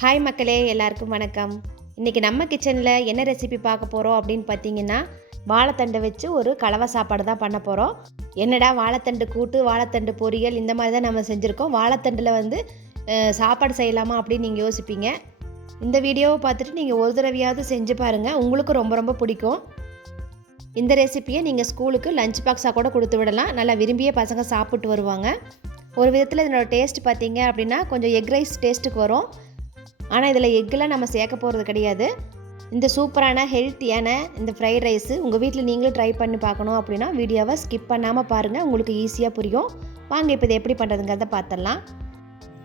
Hi மக்களே எல்லாருக்கும் வணக்கம். இன்றைக்கி நம்ம கிச்சனில் என்ன ரெசிபி பார்க்க போகிறோம் அப்படின்னு பார்த்தீங்கன்னா வாழைத்தண்டை வச்சு ஒரு கலவை சாப்பாடு தான் பண்ண போகிறோம் என்னடா வாழைத்தண்டு கூட்டு வாழைத்தண்டு பொரியல் இந்த மாதிரி தான் நம்ம செஞ்சுருக்கோம். வாழைத்தண்டில் வந்து சாப்பாடு செய்யலாமா அப்படின்னு நீங்கள் யோசிப்பீங்க. இந்த வீடியோவை பார்த்துட்டு நீங்கள் ஒரு தடவையாவது செஞ்சு பாருங்கள் உங்களுக்கு ரொம்ப ரொம்ப பிடிக்கும். இந்த ரெசிப்பியை நீங்கள் ஸ்கூலுக்கு லஞ்ச் பாக்ஸாக கூட கொடுத்து விடலாம். நல்லா விரும்பிய பசங்க சாப்பிட்டு வருவாங்க. ஒரு விதத்தில் இதனோட டேஸ்ட் பார்த்தீங்க அப்படின்னா கொஞ்சம் எக் ரைஸ் டேஸ்ட்டுக்கு வரும். ஆனால் இதில் எக்கெல்லாம் நம்ம சேர்க்க போகிறது கிடையாது. இந்த சூப்பரான ஹெல்த்தியான இந்த ஃப்ரைட் ரைஸு உங்கள் வீட்டில் நீங்களும் ட்ரை பண்ணி பார்க்கணும் அப்படின்னா வீடியோவை ஸ்கிப் பண்ணாமல் பாருங்கள் உங்களுக்கு ஈஸியாக புரியும். வாங்க இப்போ இது எப்படி பண்ணுறதுங்கிறத பார்த்துடலாம்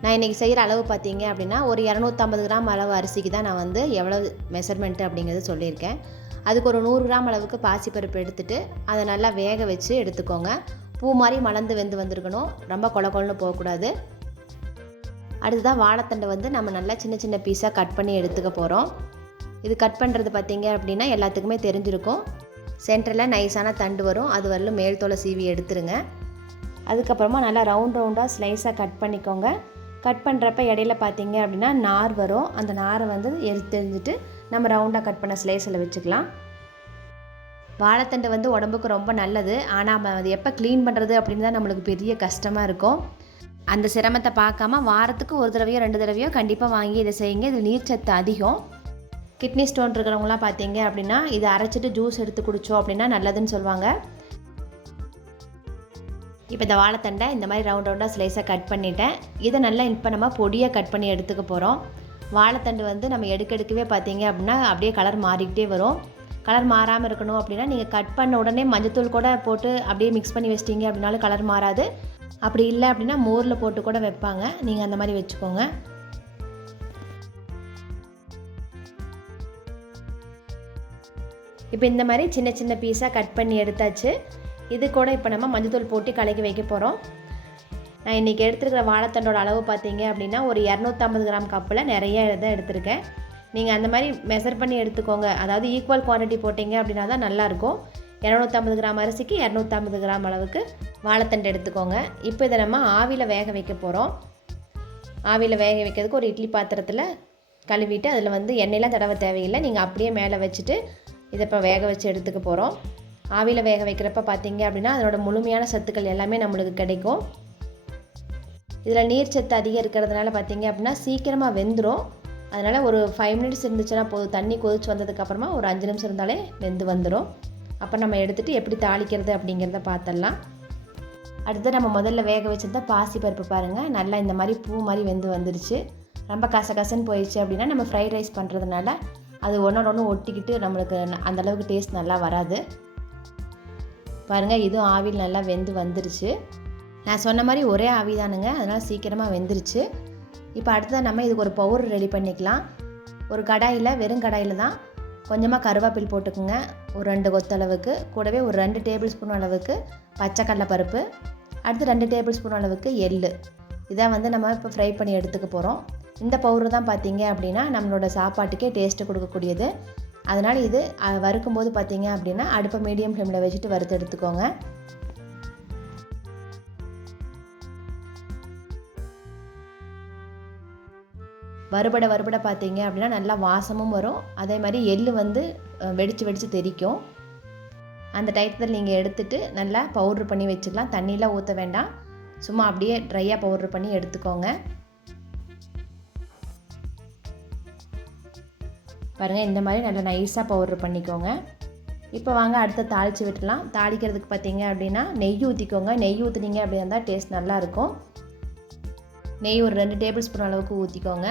நான் இன்றைக்கி செய்கிற அளவு பார்த்தீங்க அப்படின்னா ஒரு இரநூத்தம்பது கிராம் அளவு அரிசிக்கு தான் நான் வந்து எவ்வளோ மெஷர்மெண்ட்டு அப்படிங்கிறது சொல்லியிருக்கேன். அதுக்கு ஒரு நூறு கிராம் அளவுக்கு பாசிப்பருப்பு எடுத்துகிட்டு அதை நல்லா வேக வச்சு எடுத்துக்கோங்க. பூ மாதிரி மலர்ந்து வெந்து வந்திருக்கணும். ரொம்ப கொல கொலன்னு போகக்கூடாது. அடுத்ததாக வாழைத்தண்டை வந்து நம்ம நல்லா சின்ன சின்ன பீஸாக கட் பண்ணி எடுத்துக்க போகிறோம் இது கட் பண்ணுறது பார்த்தீங்க அப்படின்னா எல்லாத்துக்குமே தெரிஞ்சிருக்கும். சென்டரில் நைஸான தண்டு வரும். அது வரலும் மேல் தோலை சீவி எடுத்துருங்க. அதுக்கப்புறமா நல்லா ரவுண்ட் ரவுண்டாக ஸ்லைஸாக கட் பண்ணிக்கோங்க. கட் பண்ணுறப்ப இடையில பார்த்தீங்க அப்படின்னா நார் வரும். அந்த நாரை வந்து எடுத்து நம்ம ரவுண்டாக கட் பண்ண ஸ்லைஸில் வச்சுக்கலாம். வாழைத்தண்டு வந்து உடம்புக்கு ரொம்ப நல்லது. ஆனால் நம்ம அது எப்போ க்ளீன் பண்ணுறது அப்படின்னு தான் நம்மளுக்கு பெரிய கஷ்டமாக இருக்கும். அந்த சிரமத்தை பார்க்காம வாரத்துக்கு ஒரு தடவையோ ரெண்டு தடவையோ கண்டிப்பாக வாங்கி இதை செய்யுங்க. இதில் நீர்ச்சத்து அதிகம். கிட்னி ஸ்டோன் இருக்கிறவங்களாம் பார்த்தீங்க அப்படின்னா இதை அரைச்சிட்டு ஜூஸ் எடுத்து குடித்தோம் அப்படின்னா நல்லதுன்னு சொல்லுவாங்க. இப்போ இந்த வாழைத்தண்டை இந்த மாதிரி ரவுண்ட் ரவுண்டாக ஸ்லைஸாக கட் பண்ணிட்டேன். இதை நல்லா இப்போ நம்ம பொடியாக கட் பண்ணி எடுத்துக்க போகிறோம் வாழைத்தண்டு வந்து நம்ம எடுக்கெடுக்கவே பார்த்தீங்க அப்படின்னா அப்படியே கலர் மாறிக்கிட்டே வரும். கலர் மாறாமல் இருக்கணும் அப்படின்னா நீங்கள் கட் பண்ண உடனே மஞ்சத்தூள் கூட போட்டு அப்படியே மிக்ஸ் பண்ணி வச்சிட்டிங்க அப்படின்னாலும் கலர் மாறாது. அப்படி இல்லை அப்படின்னா மோரில் போட்டு கூட வைப்பாங்க. நீங்கள் அந்த மாதிரி வச்சுக்கோங்க. இப்போ இந்த மாதிரி சின்ன சின்ன பீஸாக கட் பண்ணி எடுத்தாச்சு. இது கூட இப்போ நம்ம மஞ்சத்தூள் போட்டு கலக்கி வைக்க போகிறோம். நான் இன்றைக்கி எடுத்துருக்கிற வாழைத்தண்டோட அளவு பார்த்தீங்க அப்படின்னா ஒரு இரநூத்தம்பது கிராம் கப்பில் நிறைய தான் எடுத்திருக்கேன். நீங்கள் அந்த மாதிரி மெஷர் பண்ணி எடுத்துக்கோங்க. அதாவது ஈக்குவல் குவான்டிட்டி போட்டிங்க அப்படின்னா தான் நல்லாயிருக்கும். இரநூத்தம்பது கிராம் அரிசிக்கு இரநூத்தம்பது கிராம் அளவுக்கு வாழைத்தண்டு எடுத்துக்கோங்க. இப்போ இதை நம்ம ஆவியில் வேக வைக்க போகிறோம் ஆவியில் வேக வைக்கிறதுக்கு ஒரு இட்லி பாத்திரத்தில் கழுவிட்டு அதில் வந்து எண்ணெயெலாம் தடவை தேவையில்லை. நீங்கள் அப்படியே மேலே வச்சுட்டு இதை இப்போ வேக வச்சு எடுத்துக்க போகிறோம் ஆவியில் வேக வைக்கிறப்ப பார்த்தீங்க அப்படின்னா அதனோட முழுமையான சத்துக்கள் எல்லாமே நம்மளுக்கு கிடைக்கும். இதில் நீர் சத்து அதிகம் இருக்கிறதுனால பார்த்தீங்க அப்படின்னா சீக்கிரமாக வெந்துடும் அதனால் ஒரு ஃபைவ் மினிட்ஸ் இருந்துச்சுன்னா போதும். தண்ணி கொதிச்சு வந்ததுக்கப்புறமா ஒரு அஞ்சு நிமிஷம் இருந்தாலே வெந்து வந்துடும் அப்போ நம்ம எடுத்துகிட்டு எப்படி தாளிக்கிறது அப்படிங்கிறத பார்த்துடலாம் அடுத்து நம்ம முதல்ல வேக வச்சிருந்த பாசி பருப்பு பாருங்கள் நல்லா இந்த மாதிரி பூ மாதிரி வெந்து வந்துருச்சு. ரொம்ப கசகசன்னு போயிடுச்சு அப்படின்னா நம்ம ஃப்ரைட் ரைஸ் பண்ணுறதுனால அது ஒன்றோட ஒன்று ஒட்டிக்கிட்டு நம்மளுக்கு அந்தளவுக்கு டேஸ்ட் நல்லா வராது. பாருங்கள் இதுவும் ஆவியில் நல்லா வெந்து வந்துருச்சு. நான் சொன்ன மாதிரி ஒரே ஆவி தானுங்க. அதனால் சீக்கிரமாக வெந்துருச்சு. இப்போ அடுத்ததாக நம்ம இதுக்கு ஒரு பவுடர் ரெடி பண்ணிக்கலாம். ஒரு கடாயில் வெறும் கடாயில் தான் கொஞ்சமாக கருவேப்பில் போட்டுக்குங்க. ஒரு ரெண்டு கொத்தளவுக்கு. கூடவே ஒரு ரெண்டு டேபிள் ஸ்பூன் அளவுக்கு பச்சைக்கடலை பருப்பு அடுத்து ரெண்டு டேபிள் ஸ்பூன் அளவுக்கு எள்ளு. இதான் வந்து நம்ம இப்போ ஃப்ரை பண்ணி எடுத்துக்க போகிறோம் இந்த பவுடர் தான் பார்த்தீங்க அப்படின்னா நம்மளோட சாப்பாட்டுக்கே டேஸ்ட்டு கொடுக்கக்கூடியது. அதனால் இது வறுக்கும்போது பார்த்தீங்க அப்படின்னா அடுப்பை மீடியம் ஃப்ளேமில் வச்சுட்டு வறுத்து எடுத்துக்கோங்க. வறுபட வறுபட பார்த்தீங்க அப்படின்னா நல்லா வாசமும் வரும். அதே மாதிரி எள் வந்து வெடித்து வெடித்து வெடிச்சு தெறிக்கும் அந்த டயத்தில் நீங்கள் எடுத்துட்டு நல்லா பவுட்ரு பண்ணி வச்சுக்கலாம். தண்ணியெலாம் ஊற்ற வேண்டாம். சும்மா அப்படியே ட்ரையாக பவுட்ரு பண்ணி எடுத்துக்கோங்க. பாருங்கள் இந்த மாதிரி நல்லா நைஸாக பவுட்ரு பண்ணிக்கோங்க. இப்போ வாங்க அடுத்து தாளித்து விட்டுலாம் தாளிக்கிறதுக்கு பார்த்தீங்க அப்படின்னா நெய் ஊற்றிக்கோங்க நெய் ஊற்றுனீங்க அப்படி இருந்தால் டேஸ்ட் நல்லாயிருக்கும் நெய் ஒரு ரெண்டு டேபிள் ஸ்பூன் அளவுக்கு ஊற்றிக்கோங்க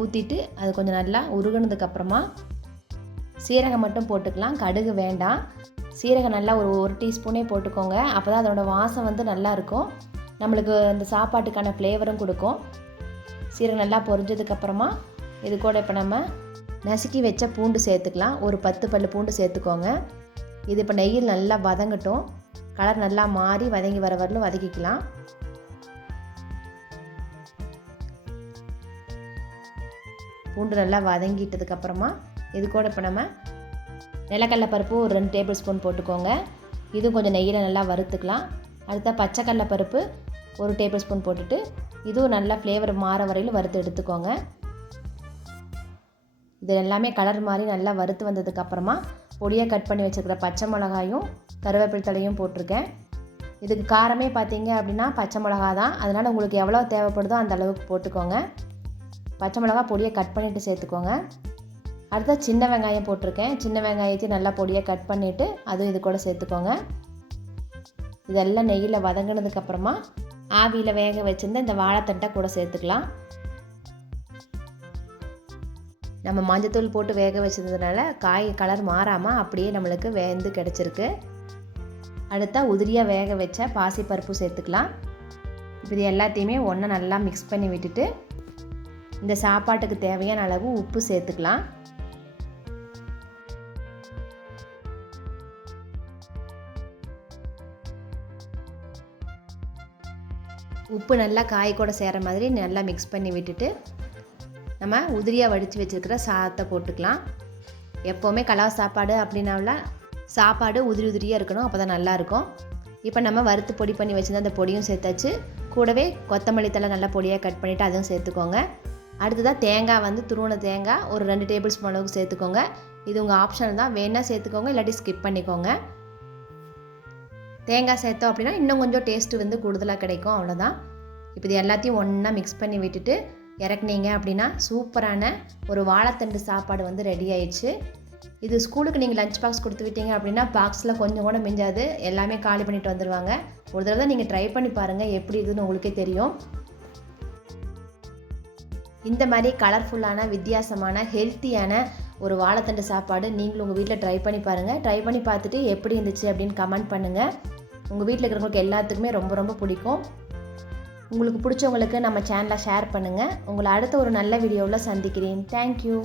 ஊற்றிட்டு அது கொஞ்சம் நல்லா உருகினதுக்கப்புறமா சீரகம் மட்டும் போட்டுக்கலாம். கடுகு வேண்டாம். சீரகம் நல்லா ஒரு ஒரு டீஸ்பூனே போட்டுக்கோங்க. அப்போ தான் அதோட வாசம் வந்து நல்லா இருக்கும். நம்மளுக்கு அந்த சாப்பாட்டுக்கான ஃப்ளேவரும் கொடுக்கும். சீரகம் நல்லா பொரிஞ்சதுக்கப்புறமா இது கூட இப்போ நம்ம நசுக்கி வச்ச பூண்டு சேர்த்துக்கலாம். ஒரு பத்து பல்லு பூண்டு சேர்த்துக்கோங்க. இது இப்போ நெய்யில் நல்லா வதங்கட்டும். கலர் நல்லா மாறி வதங்கி வர வரலும் வதக்கிக்கலாம். பூண்டு நல்லா வதங்கிட்டதுக்கப்புறமா இது கூட இப்போ நம்ம நிலக்கடலை பருப்பு ஒரு ரெண்டு டேபிள் ஸ்பூன் போட்டுக்கோங்க. இதுவும் கொஞ்சம் நெய்யில் நல்லா வறுத்துக்கலாம். அடுத்த பச்சைக்கடலை பருப்பு ஒரு டேபிள் ஸ்பூன் போட்டுட்டு இதுவும் நல்லா ஃப்ளேவர் மாற வரையிலும் வறுத்து எடுத்துக்கோங்க. இது எல்லாமே கலர் மாதிரி நல்லா வறுத்து வந்ததுக்கப்புறமா பொடியாக கட் பண்ணி வச்சுருக்கிற பச்சை மிளகாயும் கருவேப்பிலை தலையும் போட்டிருக்கேன். இதுக்கு காரமே பார்த்தீங்க அப்படின்னா பச்சை மிளகா தான் அதனால் உங்களுக்கு எவ்வளோ தேவைப்படுதோ அந்த அளவுக்கு போட்டுக்கோங்க. பச்சை மிளகா பொடியை கட் பண்ணிவிட்டு சேர்த்துக்கோங்க. அடுத்த சின்ன வெங்காயம் போட்டிருக்கேன். சின்ன வெங்காயத்தையும் நல்லா பொடியாக கட் பண்ணிவிட்டு அதுவும் இது கூட சேர்த்துக்கோங்க. இதெல்லாம் நெய்யில் வதங்கினதுக்கப்புறமா ஆவியில் வேக வச்சுருந்த இந்த வாழைத்தண்டை கூட சேர்த்துக்கலாம். நம்ம மஞ்சத்தூள் போட்டு வேக வச்சதுனால காய் கலர் மாறாமல் அப்படியே நம்மளுக்கு வேந்து கிடச்சிருக்கு. அடுத்தா உதிரியாக வேக வச்ச பாசிப்பருப்பு சேர்த்துக்கலாம். இப்போ இது எல்லாத்தையுமே ஒன்றா நல்லா மிக்ஸ் பண்ணி விட்டுட்டு இந்த சாப்பாட்டுக்கு தேவையான அளவு உப்பு சேர்த்துக்கலாம். உப்பு நல்லா காய் கூட சேர மாதிரி நல்லா மிக்ஸ் பண்ணி விட்டுட்டு நம்ம உதிரியாக வடித்து வச்சுருக்கிற சாதத்தை போட்டுக்கலாம். எப்போவுமே கலா சாப்பாடு அப்படின்னால சாப்பாடு உதிரி உதிரியாக இருக்கணும் அப்போ தான் நல்லாயிருக்கும் இப்போ நம்ம வறுத்து பொடி பண்ணி வச்சுருந்த அந்த பொடியும் சேர்த்தாச்சு. கூடவே கொத்தமல்லி தலை நல்லா பொடியாக கட் பண்ணிவிட்டு அதுவும் சேர்த்துக்கோங்க. அடுத்ததாக தேங்காய் வந்து துருவன தேங்காய் ஒரு ரெண்டு டேபிள் ஸ்பூன் அளவுக்கு சேர்த்துக்கோங்க. இது உங்கள் ஆப்ஷன் தான். வேணால் சேர்த்துக்கோங்க இல்லாட்டி ஸ்கிப் பண்ணிக்கோங்க. தேங்காய் சேர்த்தோம் அப்படின்னா இன்னும் கொஞ்சம் டேஸ்ட்டு வந்து கூடுதலாக கிடைக்கும் அவ்வளோதான் இப்போ இது எல்லாத்தையும் ஒன்றா மிக்ஸ் பண்ணி விட்டுட்டு இறக்குனீங்க அப்படின்னா சூப்பரான ஒரு வாழைத்தண்டு சாப்பாடு வந்து ரெடி ஆயிடுச்சு. இது ஸ்கூலுக்கு நீங்கள் லஞ்ச் பாக்ஸ் கொடுத்து விட்டீங்க அப்படின்னா பாக்ஸில் கொஞ்சம் கூட மிஞ்சாது. எல்லாமே காலி பண்ணிட்டு வந்துடுவாங்க ஒரு தடவை நீங்கள் ட்ரை பண்ணி பாருங்கள் எப்படி இதுன்னு உங்களுக்கே தெரியும். இந்த மாதிரி கலர்ஃபுல்லான வித்தியாசமான ஹெல்த்தியான ஒரு வாழைத்தண்டு சாப்பாடு நீங்களும் உங்கள் வீட்டில் ட்ரை பண்ணி பாருங்கள் ட்ரை பண்ணி பார்த்துட்டு எப்படி இருந்துச்சு அப்படின்னு கமெண்ட் பண்ணுங்கள் உங்கள் வீட்டில் இருக்கிறவங்களுக்கு எல்லாத்துக்குமே ரொம்ப ரொம்ப பிடிக்கும். உங்களுக்கு பிடிச்சவங்களுக்கு நம்ம சேனலை ஷேர் பண்ணுங்கள் உங்களை அடுத்த ஒரு நல்ல வீடியோவில் சந்திக்கிறேன். தேங்க்யூ